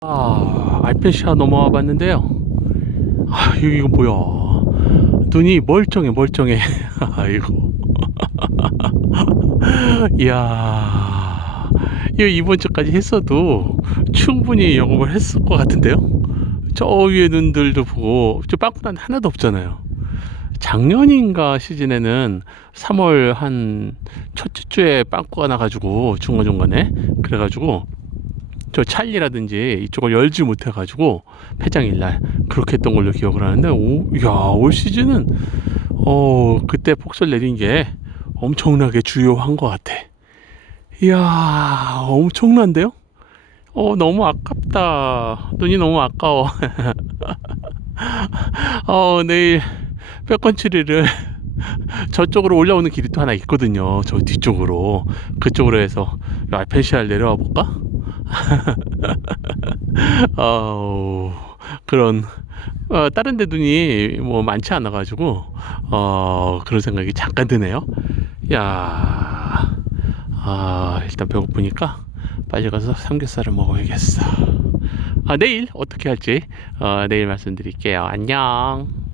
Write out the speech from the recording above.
아, 알펜시아 넘어와 봤는데요. 아, 여기 이거 뭐야? 눈이 멀쩡해, 멀쩡해. 아이고. 이야. 이거 이번 주까지 했어도 충분히 영업을 했을 것 같은데요? 저 위에 눈들도 보고, 저 빵꾸난 하나도 없잖아요. 작년인가 시즌에는 3월 한 첫째 주에 빵꾸가 나가지고 중간중간에 그래가지고 저 찰리라든지 이쪽을 열지 못해 가지고 폐장일 날 그렇게 했던 걸로 기억을 하는데 오, 야, 올 시즌은 어 그때 폭설 내린 게 엄청나게 주요한 것 같아. 이야, 엄청난데요? 어, 너무 아깝다. 눈이 너무 아까워. 어, 내일 빼건치리를 저쪽으로 올라오는 길이 또 하나 있거든요. 저 뒤쪽으로. 그쪽으로 해서 알펜시아를 내려와 볼까? 어, 그런 어, 다른 데 눈이 뭐 많지 않아 가지고 어, 그런 생각이 잠깐 드네요. 야. 아, 일단 배고프니까 빨리 가서 삼겹살을 먹어야겠어. 아, 내일 어떻게 할지 어, 내일 말씀드릴게요. 안녕.